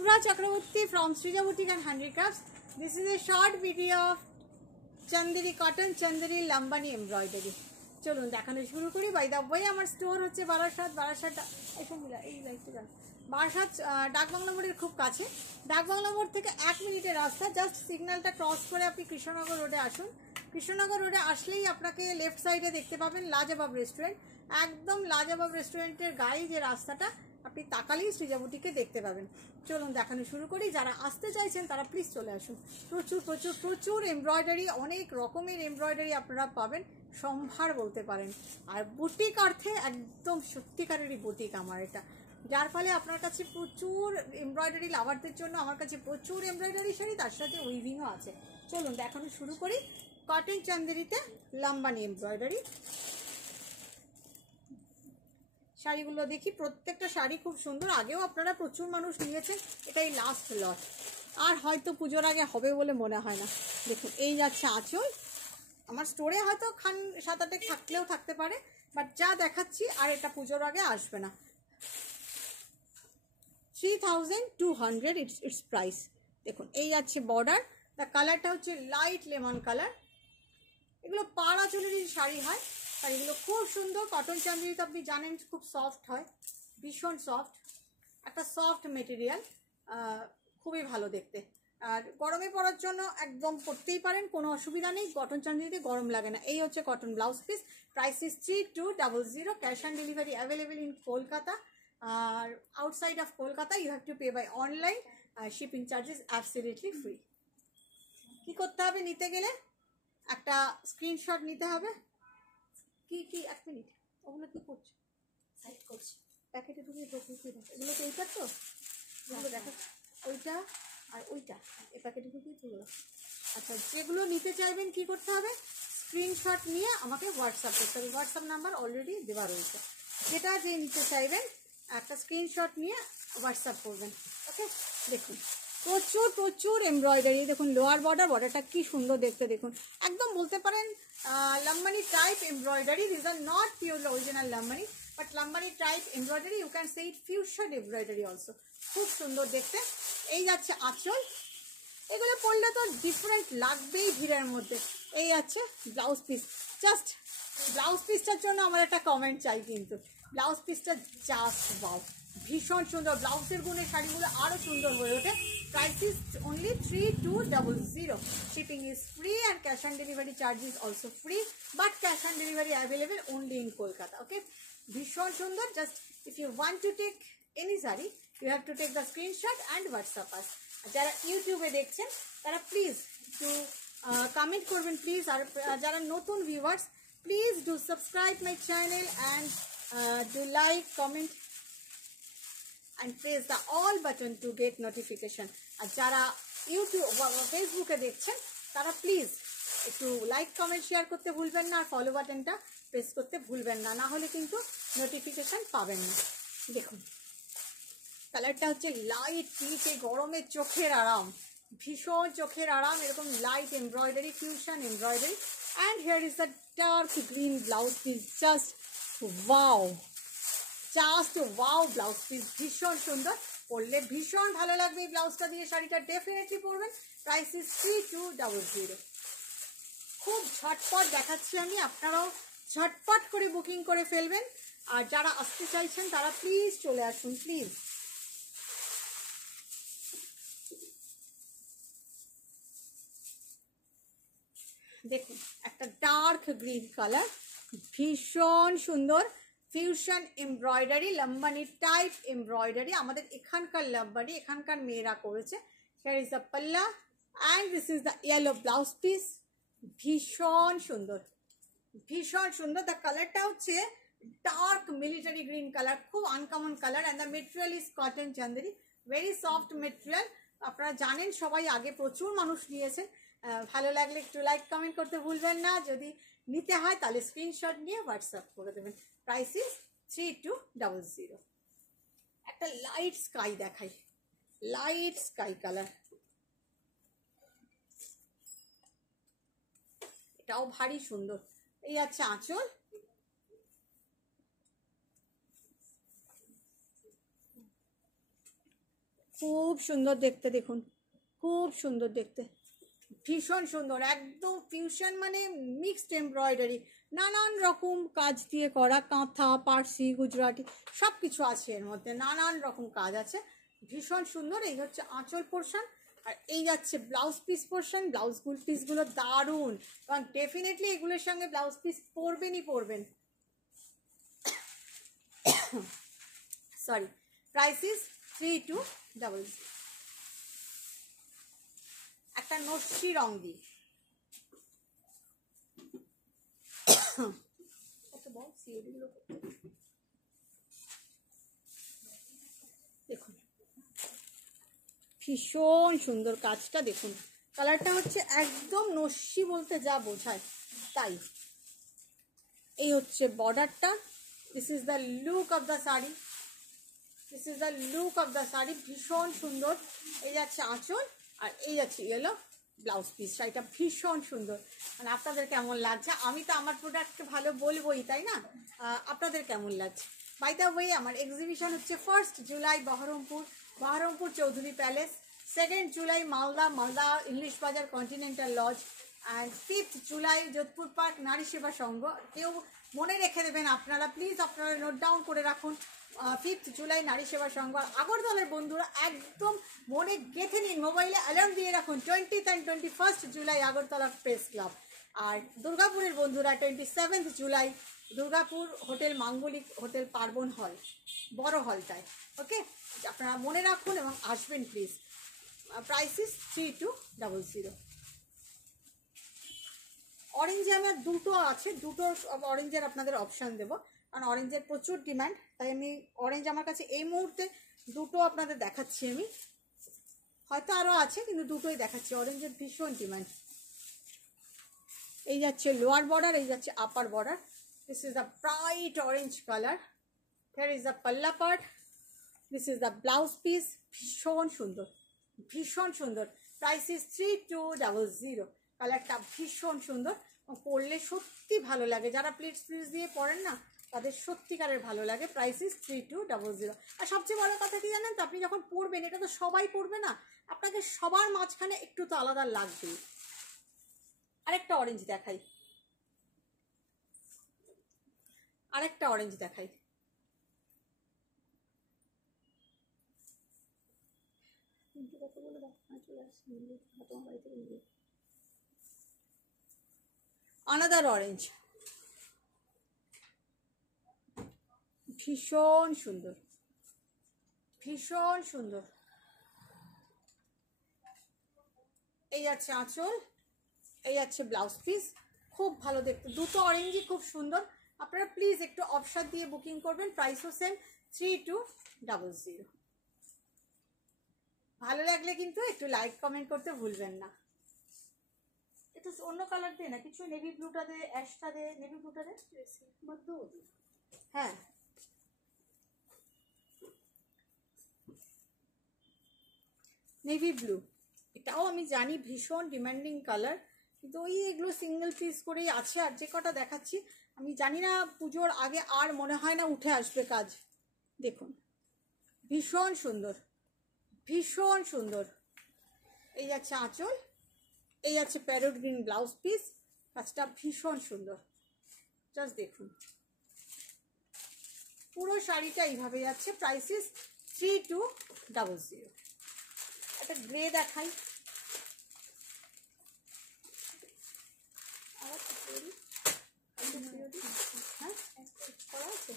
Shubhra Chakraborty from Srija Boutique and Handicrafts. This is a short video of Chanderi cotton Chanderi Lambani embroidery. চলুন দেখানো শুরু করি। By the way আমার store হচ্ছে বারাসাত ডাকবাংলা মোড়ের খুব কাছে। ডাকবাংলা মোড় থেকে 1 মিনিটের রাস্তা, জাস্ট সিগন্যালটা ক্রস করে আপনি কৃষ্ণনগর রোডে আসুন। কৃষ্ণনগর রোডে আসলেই আপনাকে লেফট সাইডে দেখতে পাবেন লাজবাব রেস্টুরেন্ট। একদম লাজবাব রেস্টুরেন্টের গায়ে যে রাস্তাটা আপনি তাকালেই সৃজা বুটিকে দেখতে পাবেন। চলুন দেখানো শুরু করি। যারা আসতে চাইছেন তারা প্লিজ চলে আসুন। প্রচুর প্রচুর প্রচুর এমব্রয়ডারি, অনেক রকমের এমব্রয়ডারি আপনারা পাবেন, সম্ভার বলতে পারেন। আর বুটিক অর্থে একদম সত্যিকারেরই বুটিক আমার এটা, যার ফলে আপনার কাছে প্রচুর এমব্রয়ডারি লাভারদের জন্য আমার কাছে প্রচুর এমব্রয়ডারি শাড়ি, তার সাথে উইভিংও আছে। চলুন দেখানো শুরু করি। কটন চান্দেরিতে লাম্বানি এমব্রয়ডারি শাড়িগুলো দেখি। প্রত্যেকটা শাড়ি খুব সুন্দর, আগেও আপনারা প্রচুর মানুষ নিয়েছেন, এটাই লাস্ট লট, আর হয়তো পুজোর আগে হবে বলে মনে হয় না। দেখুন এই যাচ্ছে আঁচল। আমার স্টোরে হয়তো 7-8 থাকলেও থাকতে পারে, বাট যা দেখাচ্ছি আর এটা পুজোর আগে আসবে না। 3200 ইটস প্রাইস। দেখুন এই যাচ্ছে বর্ডার, তার কালারটা হচ্ছে লাইট লেমন কালার। এগুলো পাড় আঁচলেরই শাড়ি হয়, শাড়িগুলো খুব সুন্দর। কটন চান্দেরি তো আপনি জানেন খুব সফট হয়, ভীষণ সফট, একটা সফট মেটেরিয়াল, খুবই ভালো দেখতে। আর গরমে পরার জন্য একদম পরতেই পারেন, কোনো অসুবিধা নেই। কটন চান্দেরিতে গরম লাগে না। এই হচ্ছে cotton blouse piece. Price is 3200। Cash on delivery available in Kolkata, আর outside of Kolkata you have to pay by online. Shipping charges absolutely free. কী করতে হবে নিতে গেলে? একটা স্ক্রিনশট নিতে হবে। কি 1 মিনিট, ওগুলো কি করছে? সাইড করছে, প্যাকেটে ঢুকিয়ে এগুলো তো এইটা, তো এগুলো দেখা, ওইটা আর ওইটা এই প্যাকেটে ঢুকিয়ে তুলো। আচ্ছা, যেগুলো নিতে চাইবেন কি করতে হবে? স্ক্রিনশট নিয়ে আমাকে হোয়াটসঅ্যাপ করতে হবে। হোয়াটসঅ্যাপ নাম্বার অলরেডি দেওয়া রয়েছে। যেটা যে নিতে চাইবেন একটা স্ক্রিনশট নিয়ে হোয়াটসঅ্যাপ করবেন। ওকে, দেখুন প্রচুর প্রচুর এমব্রয়ডারি। দেখুন লোয়ার বর্ডারটা কি সুন্দর দেখতে। দেখুন একদম বলতে পারেন Lambani type embroidery. This are not pure original Lambani, but Lambani type embroidery, you can say it fusion embroidery also. খুব সুন্দর দেখতে। এই যাচ্ছে আঁচল। এগুলো পরলে তো ডিফারেন্ট লাগবেই ভিড়ের মধ্যে। এই আছে ব্লাউজ পিস। জাস্ট ব্লাউজ পিসটার জন্য আমার একটা কমেন্ট চাই, কিন্তু ব্লাউজ পিসটা জাস্ট ওয়াও, ভীষণ সুন্দর। ব্লাউজের গুণে শাড়িগুলো আরও সুন্দর হয়ে ওঠে। Price is only 3200। Shipping is free and cash on delivery charge is also free, but cash on delivery available only in Kolkata. Okay, ভীষণ সুন্দর। Just if you want to take any sari, you have to take the screenshot and WhatsApp us. যারা ইউটিউবে দেখছেন তারা please একটু comment করবেন please. আর যারা নতুন viewers, please do subscribe my channel and do like, comment and press the all button to get notification. আর যারা YouTube ফেসবুকে দেখছেন তারা প্লিজ একটু লাইক কমেন্ট শেয়ার করতে ভুলবেন না, আর ফলো বাটনটা প্রেস করতে ভুলবেন না, না হলে কিন্তু নোটিফিকেশান পাবেন না। দেখুন কালারটা হচ্ছে লাইট পিচ। এই গরমের চোখের আরাম, ভীষণ চোখের আরাম। এরকম light embroidery, fusion embroidery, and here is the dark green blouse piece. Just wow, just wow blouse piece, ভীষণ সুন্দর। পরলে ভীষণ ভালো লাগবে। এই ব্লাউজটা দিয়ে শাড়িটা ডেফিনেটলি পরবেন। Price is 3200। খুব ঝটপট দেখাচ্ছি আমি, আপনারাও ঝটপট করে বুকিং করে ফেলবেন। আর যারা আসতে চাইছেন তারা প্লিজ চলে আসুন, প্লিজ। দেখুন একটা ডার্ক গ্রিন কালার, ভীষণ সুন্দর। Fusion embroidery, Lambani type embroidery, আমাদের এখানকার লাম্বানি, এখানকার মেয়েরা করেছে। Here is the pallu and this is the yellow blouse piece. ভীষণ সুন্দর, ভীষণ সুন্দর। দ্য কালারটা হচ্ছে ডার্ক মিলিটারি গ্রিন কালার, খুব uncommon colour. And the material is cotton Chanderi, very soft material. আপনারা জানেন সবাই, আগে প্রচুর মানুষ নিয়েছেন। ভালো লাগলে একটু লাইক কমেন্ট করতে ভুলবেন না। যদি নিতে হয় তাহলে স্ক্রিনশট নিয়ে হোয়াটসঅ্যাপ করে দেবেন। Price is 3200। একটা লাইট স্কাই দেখাই, লাইট স্কাই কালার, এটাও ভারী সুন্দর। এই আছে আঁচল। খুব সুন্দর দেখতে, দেখুন খুব সুন্দর দেখতে, ভীষণ সুন্দর, একদম ফিউশন মানে মিক্সড এমব্রয়ডারি, নানান রকম কাজ দিয়ে করা, কাঁথা, পার্সি, গুজরাটি সব কিছু আছে এর মধ্যে, নানান রকম কাজ আছে, ভীষণ সুন্দর। এই হচ্ছে আঁচল পোর্শন, আর এই যাচ্ছে ব্লাউজ পিস পোর্শন। ব্লাউজ পিসগুলো দারুণ, কারণ ডেফিনেটলি এগুলোর সঙ্গে ব্লাউজ পিস পরবেনই পরবেন। Sorry, price is 3200। একটা নস্যি রং দিই, দেখুন ভীষণ সুন্দর কাজটা, দেখুন কালারটা হচ্ছে একদম নস্যি বলতে যা বোঝায় তাই। এই হচ্ছে বর্ডারটা, this is the look of the sari, this is the look of the sari, ভীষণ সুন্দর। এই যাচ্ছে আঁচল, আর এই যাচ্ছে ইয়েলো ব্লাউজ পিস। শাড়িটা ভীষণ সুন্দর, মানে আপনাদের কেমন লাগছে? আমি তো আমার প্রোডাক্টকে ভালো বলবোই, তাই না? আপনাদের কেমন লাগছে? বাই দ্য ওয়ে, আমার এক্সিবিশন হচ্ছে 1 July Berhampore Chowdhury palace, 2 July Malda English Bazar continental lodge, and 5 July Jodhpur park Nari Seva সংঘ। কেউ মনে রেখে দেবেন আপনারা, প্লিজ আপনারা নোট ডাউন করে রাখুন, 5 জুলাই নারী সেবা সংঘ। আগরতলার বন্ধুরা একদম মনে গেঁথে নিন, মোবাইলে অ্যালার্ম দিয়ে রাখুন, 20th and 21st July Agartala press club. আর দুর্গাপুরের বন্ধুরা 27th July Durgapur hotel Mangalik hotel Parbon hall, বড় হলটায়। ওকে, আপনারা মনে রাখুন এবং আসবেন প্লিজ। Price is 3200। অরেঞ্জে আমার দুটো আছে, দুটো অরেঞ্জের আপনাদের অপশান দেবো, কারণ অরেঞ্জের প্রচুর ডিমান্ড, তাই আমি অরেঞ্জ আমার কাছে এই মুহূর্তে দুটো আপনাদের দেখাচ্ছি। আমি হয়তো আরও আছে, কিন্তু দুটোই দেখাচ্ছি, অরেঞ্জের ভীষণ ডিমান্ড। এই যাচ্ছে লোয়ার বর্ডার, এই যাচ্ছে upper border. This is the bright orange colour, here is the pallu part, this is the blouse piece. ভীষণ সুন্দর, ভীষণ সুন্দর। Price is 3200। কালারটা ভীষণ সুন্দর, পরলে সত্যি ভালো লাগে, যারা প্লিটস দিয়ে পরেন না তাদের সত্যিকারের ভালো লাগে। Price is 3200। আর সবচেয়ে বড় কথা কি জানেন তো, আপনি যখন পরবেন, এটা তো সবাই পরবে না, আপনাকে সবার মাঝখানে একটু তো আলাদা লাগবেই। আরেকটা অরেঞ্জ দেখাই, আরেকটা অরেঞ্জ দেখাই। আনাদার অরেঞ্জ, ভীষণ সুন্দর, ভীষণ সুন্দর। এই যাচ্ছে আঁচল, এই যাচ্ছে ব্লাউজ পিস, খুব ভালো দেখতে, দুটো অরেঞ্জই খুব সুন্দর। আপনারা প্লিজ একটু অপশন দিয়ে বুকিং করবেন, প্রাইসও সেম 3200। ভালো লাগলে কিন্তু একটু লাইক কমেন্ট করতে ভুলবেন না। একটু অন্য কালার দে না, কিছু নেভি ব্লুটা দে, অ্যাশটা দে, নেভি ব্লুটা দে, হ্যাঁ নেভি ব্লু, এটাও আমি জানি ভীষণ ডিমান্ডিং কালার, কিন্তু ওই এগুলো সিঙ্গেল পিস করেই আছে। আর যে কটা দেখাচ্ছি আমি জানি না পুজোর আগে আর মনে হয় না উঠে আসবে কাজ। দেখুন ভীষণ সুন্দর, ভীষণ সুন্দর। এই যাচ্ছে আঁচল, এই যাচ্ছে প্যারট গ্রিন ব্লাউজ পিস, কাজটা ভীষণ সুন্দর। জাস্ট দেখুন, পুরো শাড়িটা এইভাবে যাচ্ছে। Price is 3200। একটা গ্রে দেখাই, হ্যাঁ করা আছে।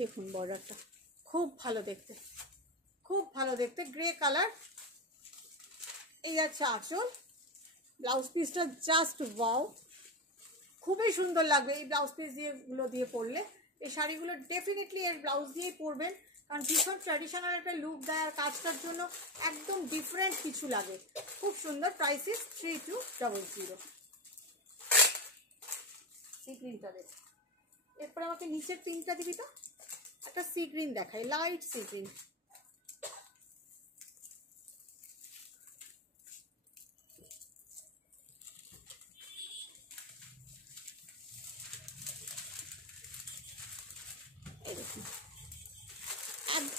দেখুন বর্ডারটা খুব ভালো দেখতে, খুব ভালো দেখতে, গ্রে কালার। এই যাচ্ছে আঁচল, ব্লাউজ পিসটা জাস্ট ওয়াও, খুবই সুন্দর লাগবে এই ব্লাউজ পিস দিয়ে পরলে। এই শাড়িগুলো ডেফিনেটলি এর ব্লাউজ দিয়েই পরবেন, কারণ ভীষণ ট্র্যাডিশনাল একটা লুক দেয়, আর কাজটার জন্য একদম ডিফারেন্ট কিছু লাগে, খুব সুন্দর। Price is 3200। সি গ্রিনটা দেখ, এরপর আমাকে নিচের পিঙ্কটা দিবি তো, একটা সি গ্রিন দেখাই, লাইট সি গ্রিন।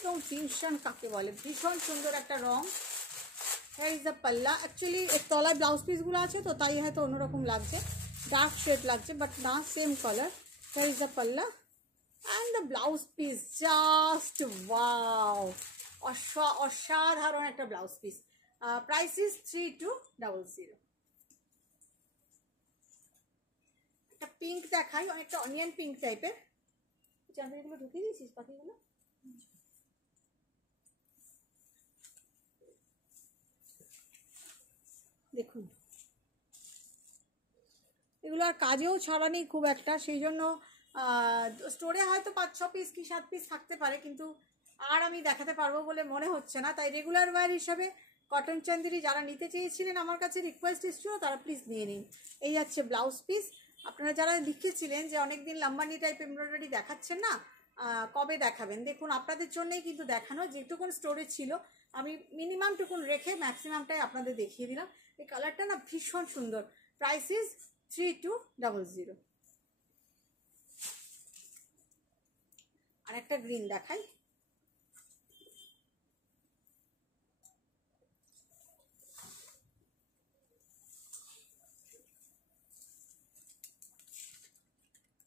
একদম ফিউশন কাকে বলে, ভীষণ সুন্দর একটা রং। হেয়ার ইজ দ্য পাল্লা। অ্যাকচুয়ালি এর তলায় ব্লাউজ পিসগুলো আছে তো তাই হয়তো অন্যরকম লাগছে, ডার্ক শেড লাগছে, বাট না, same colour. Here is the pallu and the blouse piece, just wow, অসাধারণ একটা ব্লাউজ পিস। Price is 3200। একটা পিঙ্ক দেখাই, অনেকটা অনিয়ন পিঙ্ক টাইপের। চাঁদনিগুলো ঢুকিয়ে দিয়েছিস পাখিগুলো? দেখুন এগুলো আর কাজেও ছড়া নেই খুব একটা, সেই জন্য স্টোরে হয়তো 5-6 পিস কি 7 পিস থাকতে পারে, কিন্তু আর আমি দেখাতে পারবো বলে মনে হচ্ছে না। তাই রেগুলার ওয়্যার হিসাবে কটন চান্দেরি যারা নিতে চেয়েছিলেন, আমার কাছে রিকোয়েস্ট এসেছিল, তারা প্লিজ নিয়ে নিন। এই যাচ্ছে ব্লাউজ পিস। আপনারা যারা লিখেছিলেন যে অনেকদিন লাম্বানি টাইপ এমব্রয়ডারি দেখাচ্ছেন না, কবে দেখাবেন, দেখুন আপনাদের জন্যই কিন্তু দেখানো। যেটুকুন স্টোরে ছিল আমি মিনিমাম টুকুন রেখে ম্যাক্সিমামটাই আপনাদের দেখিয়ে দিলাম। এই কালারটা না ভীষণ সুন্দর। Price is 3200। আর একটা গ্রিন দেখাই।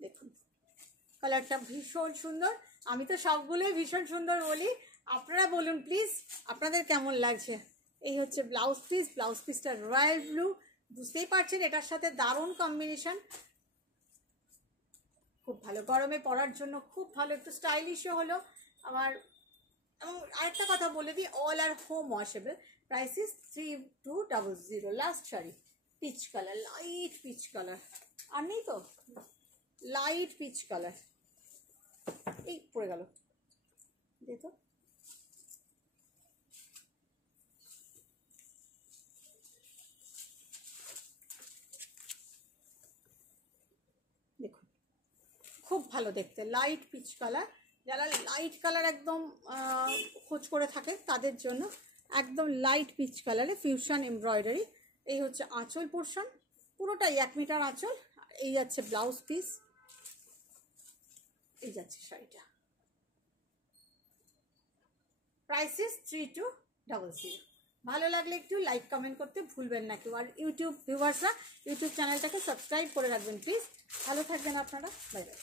দেখুন কালারটা ভীষণ সুন্দর। আমি তো সবগুলোই ভীষণ সুন্দর বলি, আপনারা বলুন প্লিজ আপনাদের কেমন লাগছে। এই হচ্ছে ব্লাউজ পিস। ব্লাউজ পিসটা রয়্যাল ব্লু, বুঝতেই পারছেন এটার সাথে দারুণ কম্বিনেশন, খুব ভালো, গরমে পরার জন্য খুব ভালো, একটু স্টাইলিশও হলো আমার। এবং আরেকটা কথা বলে দিই, all are home washable. Price is 3200। Last sari peach colour, light peach colour, আর নেই তো, লাইট পিচ কালার। এই পড়ে গেল, দেখো দেখুন খুব ভালো দেখতে, লাইট পিচ কালার। যারা লাইট কালার একদম খোঁজ করে থাকে তাদের জন্য একদম লাইট পিচ কালারে ফিউশন এমব্রয়ডারি। এই হচ্ছে আঁচল পোর্শন, পুরোটাই 1 মিটার আঁচল। এই যাচ্ছে ব্লাউজ পিস, এই যাচ্ছে শাড়িটা। Price is 3200। ভালো লাগলে একটু লাইক কমেন্ট করতে ভুলবেন না কেউ। আর ইউটিউব ভিউয়ার্সরা ইউটিউব চ্যানেলটাকে সাবস্ক্রাইব করে রাখবেন প্লিজ। ভালো থাকবেন আপনারা, বাই বাই।